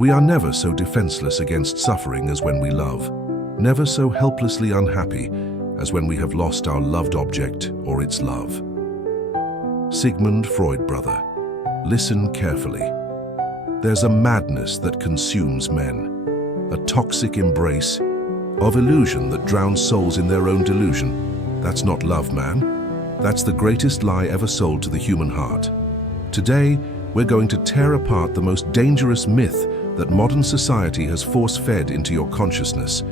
We are never so defenseless against suffering as when we love, never so helplessly unhappy as when we have lost our loved object or its love. Sigmund Freud, brother, listen carefully. There's a madness that consumes men, a toxic embrace of illusion that drowns souls in their own delusion. That's not love, man. That's the greatest lie ever sold to the human heart. Today, we're going to tear apart the most dangerous myth that modern society has force-fed into your consciousness.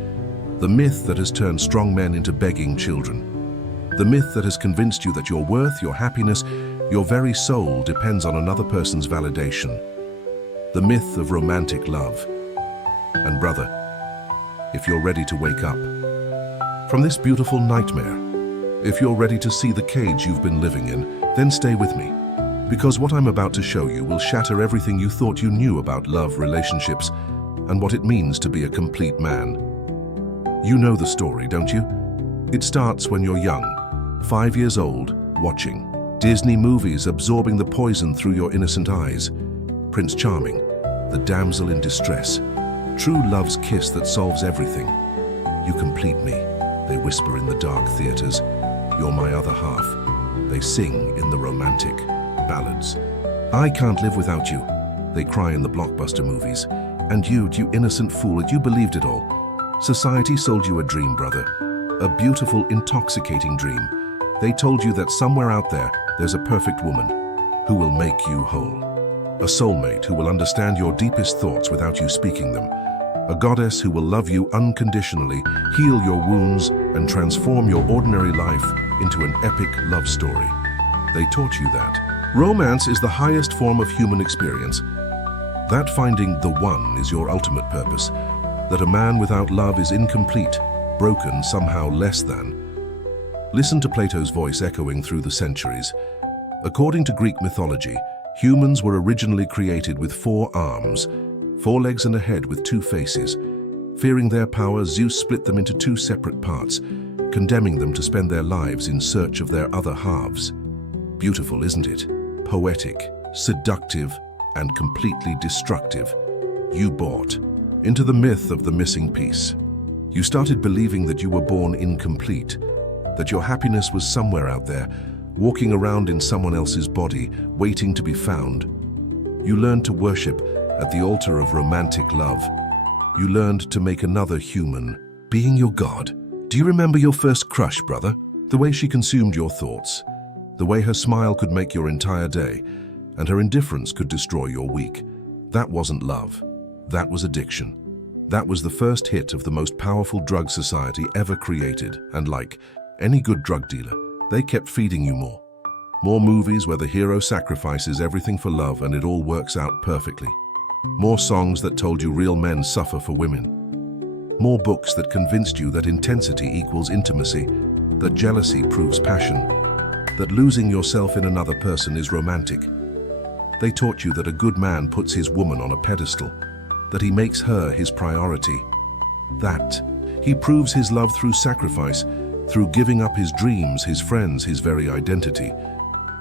The myth that has turned strong men into begging children. The myth that has convinced you that your worth, your happiness, your very soul depends on another person's validation. The myth of romantic love. And brother, if you're ready to wake up from this beautiful nightmare, if you're ready to see the cage you've been living in, then stay with me. Because what I'm about to show you will shatter everything you thought you knew about love, relationships, and what it means to be a complete man. You know the story, don't you? It starts when you're young, 5 years old, watching Disney movies, absorbing the poison through your innocent eyes. Prince Charming, the damsel in distress, true love's kiss that solves everything. You complete me, they whisper in the dark theaters. You're my other half, they sing in the romantic ballads. I can't live without you, they cry in the blockbuster movies. And you innocent fool, you believed it all. Society sold you a dream, brother, a beautiful, intoxicating dream. They told you that somewhere out there, there's a perfect woman who will make you whole. A soulmate who will understand your deepest thoughts without you speaking them. A goddess who will love you unconditionally, heal your wounds, and transform your ordinary life into an epic love story. They taught you that romance is the highest form of human experience. That finding the one is your ultimate purpose. That a man without love is incomplete, broken, somehow less than. Listen to Plato's voice echoing through the centuries. According to Greek mythology, humans were originally created with 4 arms, 4 legs and a head with 2 faces. Fearing their power, Zeus split them into 2 separate parts, condemning them to spend their lives in search of their other halves. Beautiful, isn't it? Poetic, seductive, and completely destructive. You bought into the myth of the missing piece. You started believing that you were born incomplete, that your happiness was somewhere out there, walking around in someone else's body, waiting to be found. You learned to worship at the altar of romantic love. You learned to make another human being your god. Do you remember your first crush, brother? The way she consumed your thoughts, the way her smile could make your entire day, and her indifference could destroy your week. That wasn't love. That was addiction. That was the first hit of the most powerful drug society ever created, and like any good drug dealer, they kept feeding you more. More movies where the hero sacrifices everything for love and it all works out perfectly. More songs that told you real men suffer for women. More books that convinced you that intensity equals intimacy, that jealousy proves passion, that losing yourself in another person is romantic. They taught you that a good man puts his woman on a pedestal, that he makes her his priority, that he proves his love through sacrifice, through giving up his dreams, his friends, his very identity.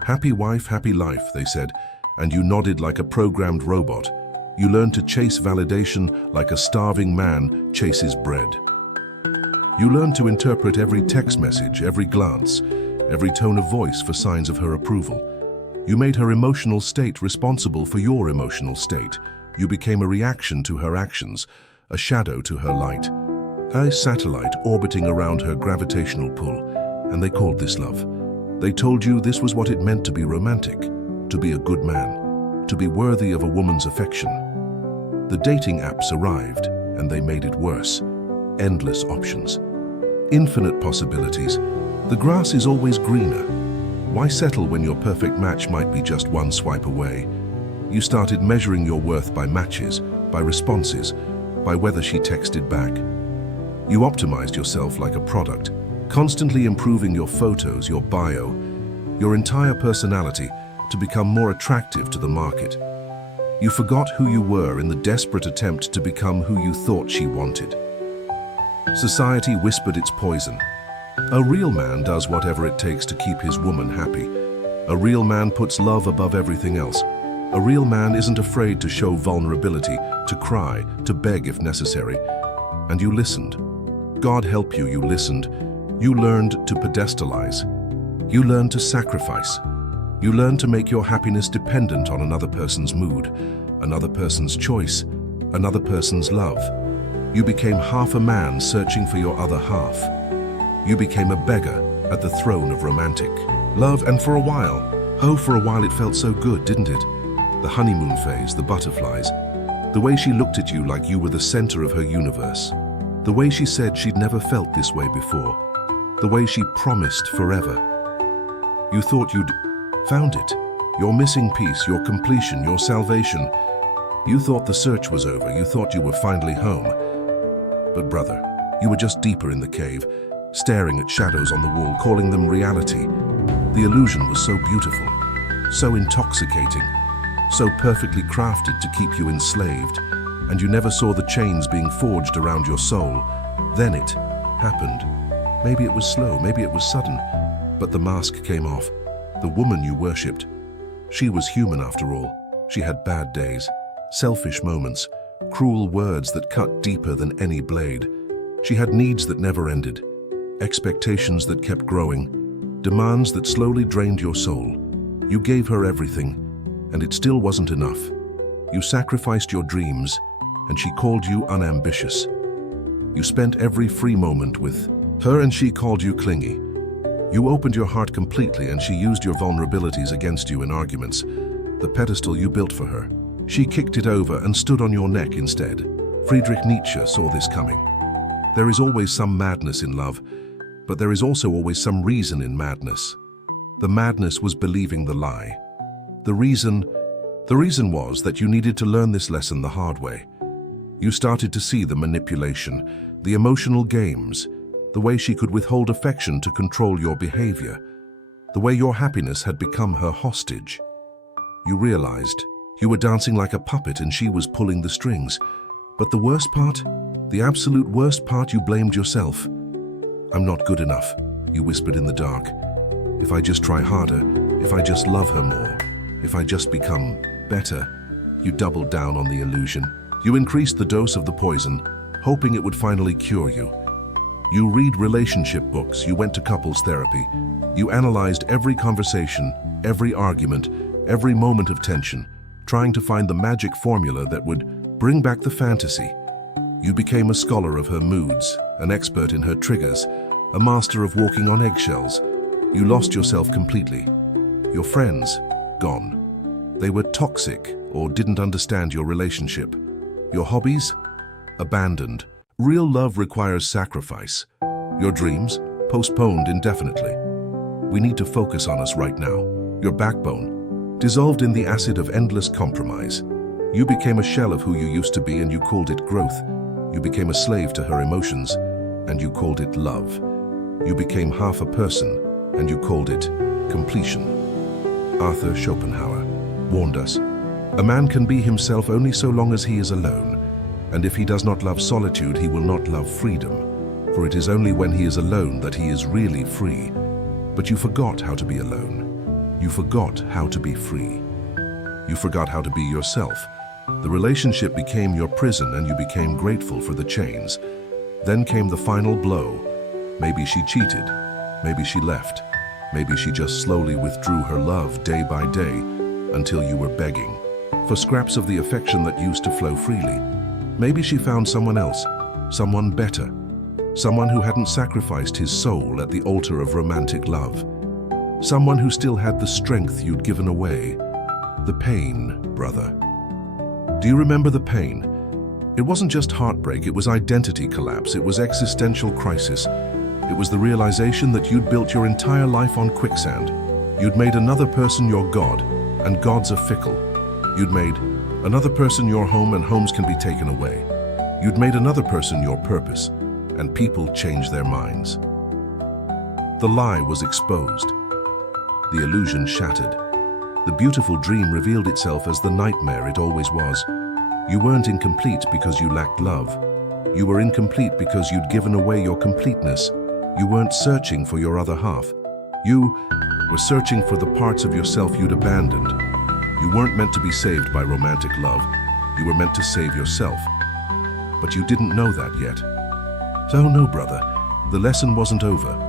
Happy wife, happy life, they said, and you nodded like a programmed robot. You learned to chase validation like a starving man chases bread. You learned to interpret every text message, every glance, every tone of voice for signs of her approval. You made her emotional state responsible for your emotional state. You became a reaction to her actions, a shadow to her light, a satellite orbiting around her gravitational pull, and they called this love. They told you this was what it meant to be romantic, to be a good man, to be worthy of a woman's affection. The dating apps arrived, and they made it worse. Endless options, infinite possibilities. The grass is always greener. Why settle when your perfect match might be just one swipe away? You started measuring your worth by matches, by responses, by whether she texted back. You optimized yourself like a product, constantly improving your photos, your bio, your entire personality to become more attractive to the market. You forgot who you were in the desperate attempt to become who you thought she wanted. Society whispered its poison. A real man does whatever it takes to keep his woman happy. A real man puts love above everything else. A real man isn't afraid to show vulnerability, to cry, to beg if necessary. And you listened. God help you, you listened. You learned to pedestalize. You learned to sacrifice. You learned to make your happiness dependent on another person's mood, another person's choice, another person's love. You became half a man searching for your other half. You became a beggar at the throne of romantic love, and for a while it felt so good, didn't it? The honeymoon phase, the butterflies, the way she looked at you like you were the center of her universe, the way she said she'd never felt this way before, the way she promised forever. You thought you'd found it, your missing piece, your completion, your salvation. You thought the search was over, you thought you were finally home. But brother, you were just deeper in the cave, staring at shadows on the wall, calling them reality. The illusion was so beautiful, so intoxicating, so perfectly crafted to keep you enslaved, and you never saw the chains being forged around your soul. Then it happened. Maybe it was slow, maybe it was sudden, but the mask came off. The woman you worshipped, she was human after all. She had bad days, selfish moments, cruel words that cut deeper than any blade. She had needs that never ended, expectations that kept growing, demands that slowly drained your soul. You gave her everything, and it still wasn't enough. You sacrificed your dreams, and she called you unambitious. You spent every free moment with her, and she called you clingy. You opened your heart completely, and she used your vulnerabilities against you in arguments. The pedestal you built for her, she kicked it over and stood on your neck instead. Friedrich Nietzsche saw this coming. There is always some madness in love, but there is also always some reason in madness. The madness was believing the lie. The reason was that you needed to learn this lesson the hard way. You started to see the manipulation, the emotional games, the way she could withhold affection to control your behavior, the way your happiness had become her hostage. You realized you were dancing like a puppet and she was pulling the strings. But the worst part, the absolute worst part, you blamed yourself. I'm not good enough, you whispered in the dark. If I just try harder, if I just love her more, if I just become better. You doubled down on the illusion. You increased the dose of the poison, hoping it would finally cure you. You read relationship books, you went to couples therapy. You analyzed every conversation, every argument, every moment of tension, trying to find the magic formula that would bring back the fantasy. You became a scholar of her moods, an expert in her triggers, a master of walking on eggshells. You lost yourself completely. Your friends, gone. They were toxic or didn't understand your relationship. Your hobbies, abandoned. Real love requires sacrifice. Your dreams, postponed indefinitely. We need to focus on us right now. Your backbone, dissolved in the acid of endless compromise. You became a shell of who you used to be and you called it growth. You became a slave to her emotions and you called it love. You became half a person and you called it completion. Arthur Schopenhauer warned us, a man can be himself only so long as he is alone, and if he does not love solitude, he will not love freedom, for it is only when he is alone that he is really free. But you forgot how to be alone. You forgot how to be free. You forgot how to be yourself. The relationship became your prison and you became grateful for the chains. Then came the final blow. Maybe she cheated. Maybe she left. Maybe she just slowly withdrew her love day by day until you were begging for scraps of the affection that used to flow freely. Maybe she found someone else, someone better, someone who hadn't sacrificed his soul at the altar of romantic love, someone who still had the strength you'd given away. The pain, brother. Do you remember the pain? It wasn't just heartbreak, it was identity collapse, it was existential crisis. It was the realization that you'd built your entire life on quicksand. You'd made another person your god, and gods are fickle. You'd made another person your home, and homes can be taken away. You'd made another person your purpose, and people change their minds. The lie was exposed. The illusion shattered. The beautiful dream revealed itself as the nightmare it always was. You weren't incomplete because you lacked love. You were incomplete because you'd given away your completeness. You weren't searching for your other half. You were searching for the parts of yourself you'd abandoned. You weren't meant to be saved by romantic love. You were meant to save yourself. But you didn't know that yet. So no, brother, the lesson wasn't over.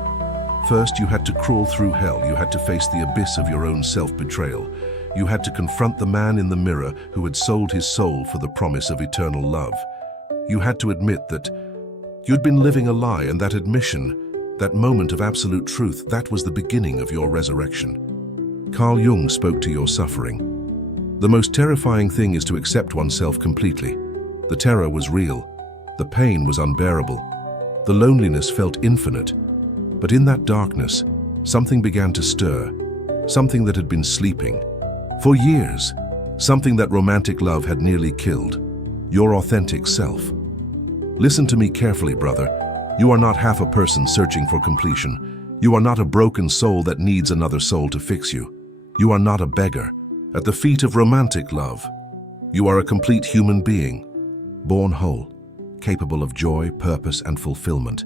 First, you had to crawl through hell. You had to face the abyss of your own self-betrayal. You had to confront the man in the mirror who had sold his soul for the promise of eternal love. You had to admit that you'd been living a lie, and that admission, that moment of absolute truth, that was the beginning of your resurrection. Carl Jung spoke to your suffering. The most terrifying thing is to accept oneself completely. The terror was real. The pain was unbearable. The loneliness felt infinite. But in that darkness, something began to stir, something that had been sleeping for years, something that romantic love had nearly killed, your authentic self. Listen to me carefully, brother. You are not half a person searching for completion. You are not a broken soul that needs another soul to fix you. You are not a beggar at the feet of romantic love. You are a complete human being, born whole, capable of joy, purpose, and fulfillment,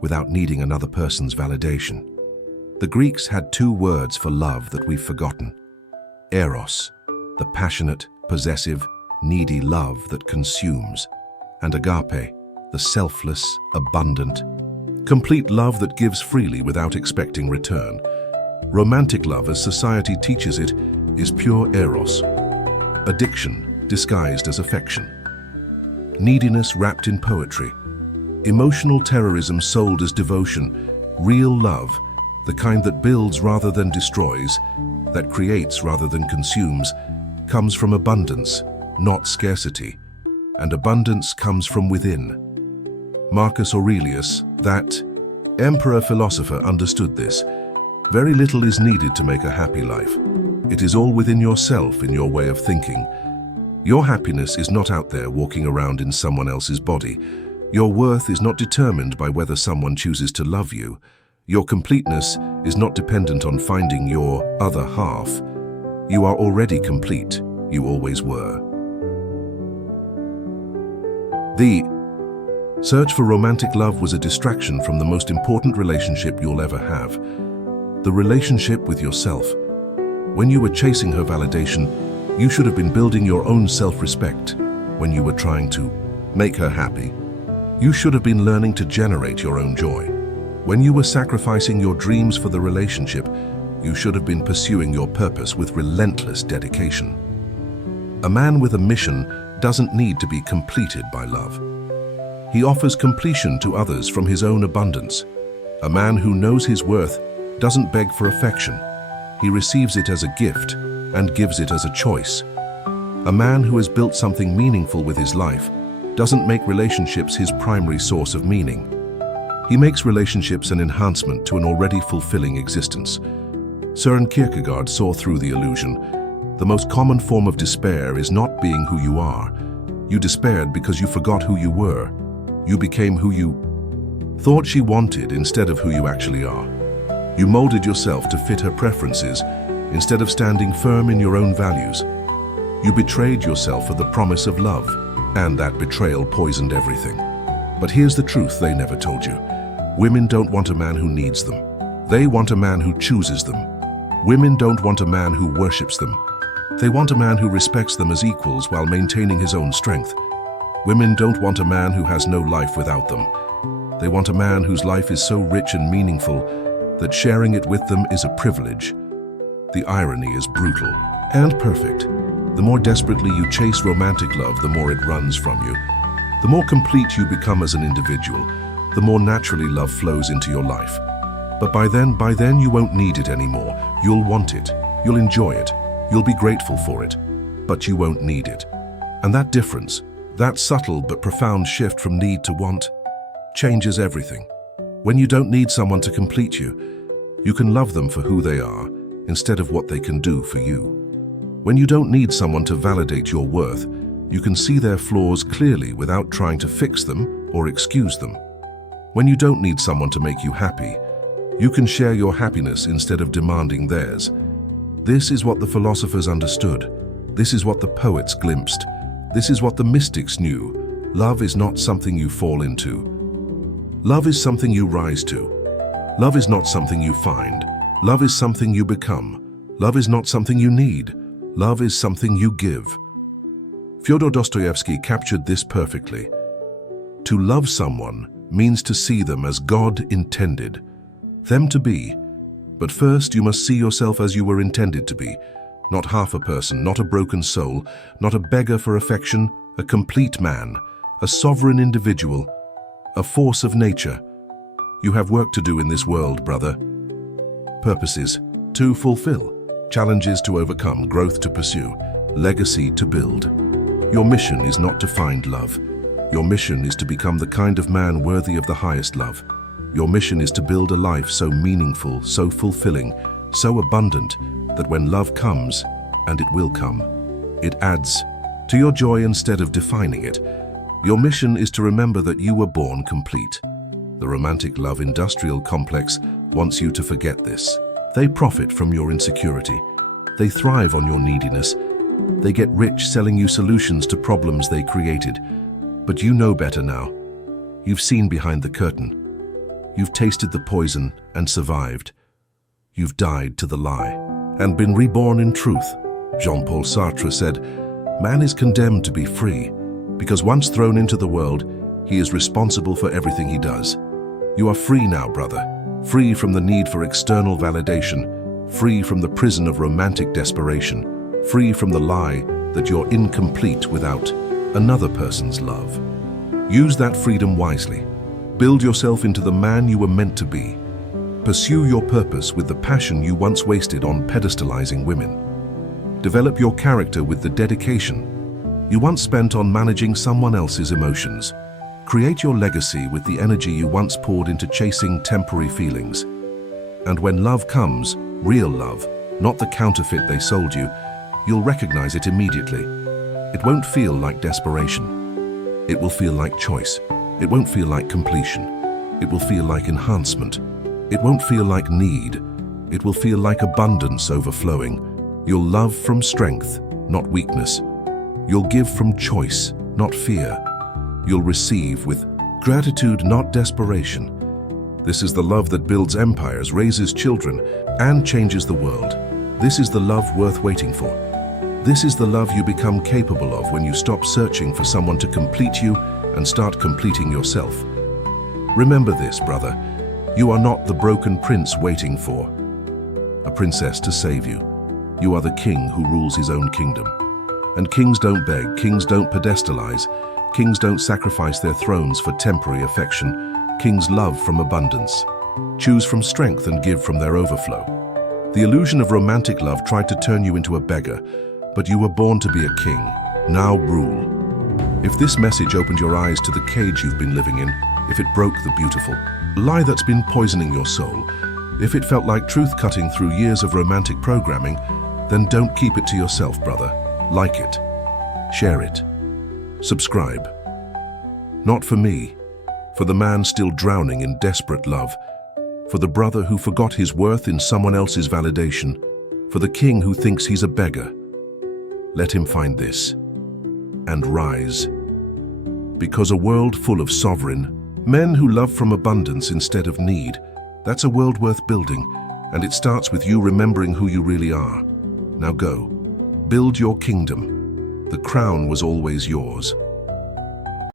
without needing another person's validation. The Greeks had two words for love that we've forgotten. Eros, the passionate, possessive, needy love that consumes, and agape, the selfless, abundant, complete love that gives freely without expecting return. Romantic love, as society teaches it, is pure eros, addiction disguised as affection, neediness wrapped in poetry, emotional terrorism sold as devotion. Real love, the kind that builds rather than destroys, that creates rather than consumes, comes from abundance, not scarcity, and abundance comes from within. Marcus Aurelius, that emperor-philosopher, understood this. Very little is needed to make a happy life. It is all within yourself, in your way of thinking. Your happiness is not out there walking around in someone else's body. Your worth is not determined by whether someone chooses to love you. Your completeness is not dependent on finding your other half. You are already complete. You always were. The search for romantic love was a distraction from the most important relationship you'll ever have. The relationship with yourself. When you were chasing her validation, you should have been building your own self-respect. When you were trying to make her happy, you should have been learning to generate your own joy. When you were sacrificing your dreams for the relationship, you should have been pursuing your purpose with relentless dedication. A man with a mission doesn't need to be completed by love. He offers completion to others from his own abundance. A man who knows his worth doesn't beg for affection. He receives it as a gift and gives it as a choice. A man who has built something meaningful with his life doesn't make relationships his primary source of meaning. He makes relationships an enhancement to an already fulfilling existence. Søren Kierkegaard saw through the illusion. The most common form of despair is not being who you are. You despaired because you forgot who you were. You became who you thought she wanted instead of who you actually are. You molded yourself to fit her preferences instead of standing firm in your own values. You betrayed yourself for the promise of love, and that betrayal poisoned everything. But here's the truth they never told you. Women don't want a man who needs them. They want a man who chooses them. Women don't want a man who worships them. They want a man who respects them as equals while maintaining his own strength. Women don't want a man who has no life without them. They want a man whose life is so rich and meaningful that sharing it with them is a privilege. The irony is brutal and perfect. The more desperately you chase romantic love, the more it runs from you. The more complete you become as an individual, the more naturally love flows into your life. But by then you won't need it anymore. You'll want it. You'll enjoy it. You'll be grateful for it. But you won't need it. And that difference, that subtle but profound shift from need to want, changes everything. When you don't need someone to complete you, you can love them for who they are instead of what they can do for you. When you don't need someone to validate your worth, you can see their flaws clearly without trying to fix them or excuse them. When you don't need someone to make you happy, you can share your happiness instead of demanding theirs. This is what the philosophers understood. This is what the poets glimpsed. This is what the mystics knew. Love is not something you fall into. Love is something you rise to. Love is not something you find. Love is something you become. Love is not something you need. Love is something you give. Fyodor Dostoevsky captured this perfectly. To love someone means to see them as God intended them to be. But first you must see yourself as you were intended to be. Not half a person, not a broken soul, not a beggar for affection, a complete man, a sovereign individual, a force of nature. You have work to do in this world, brother. Purposes to fulfill, challenges to overcome, growth to pursue, legacy to build. Your mission is not to find love. Your mission is to become the kind of man worthy of the highest love. Your mission is to build a life so meaningful, so fulfilling, so abundant, that when love comes, and it will come, it adds to your joy instead of defining it. Your mission is to remember that you were born complete. The romantic love industrial complex wants you to forget this. They profit from your insecurity. They thrive on your neediness. They get rich selling you solutions to problems they created. But you know better now. You've seen behind the curtain. You've tasted the poison and survived. You've died to the lie and been reborn in truth. Jean-Paul Sartre said, "Man is condemned to be free, because once thrown into the world, he is responsible for everything he does." You are free now, brother. Free from the need for external validation. Free from the prison of romantic desperation. Free from the lie that you're incomplete without another person's love. Use that freedom wisely. Build yourself into the man you were meant to be. Pursue your purpose with the passion you once wasted on pedestalizing women. Develop your character with the dedication you once spent on managing someone else's emotions. Create your legacy with the energy you once poured into chasing temporary feelings. And when love comes, real love, not the counterfeit they sold you, you'll recognize it immediately. It won't feel like desperation. It will feel like choice. It won't feel like completion. It will feel like enhancement. It won't feel like need. It will feel like abundance overflowing. You'll love from strength, not weakness. You'll give from choice, not fear. You'll receive with gratitude, not desperation. This is the love that builds empires, raises children, and changes the world. This is the love worth waiting for. This is the love you become capable of when you stop searching for someone to complete you and start completing yourself. Remember this, brother. You are not the broken prince waiting for a princess to save you. You are the king who rules his own kingdom. And kings don't beg, kings don't pedestalize, kings don't sacrifice their thrones for temporary affection. Kings love from abundance, choose from strength and give from their overflow. The illusion of romantic love tried to turn you into a beggar, but you were born to be a king. Now rule. If this message opened your eyes to the cage you've been living in, if it broke the beautiful lie that's been poisoning your soul, if it felt like truth cutting through years of romantic programming, then don't keep it to yourself, brother. Like it. Share it. Subscribe. Not for me, for the man still drowning in desperate love, for the brother who forgot his worth in someone else's validation, for the king who thinks he's a beggar. Let him find this and rise. Because a world full of sovereign men who love from abundance instead of need, that's a world worth building, and it starts with you remembering who you really are. Now go, build your kingdom. The crown was always yours.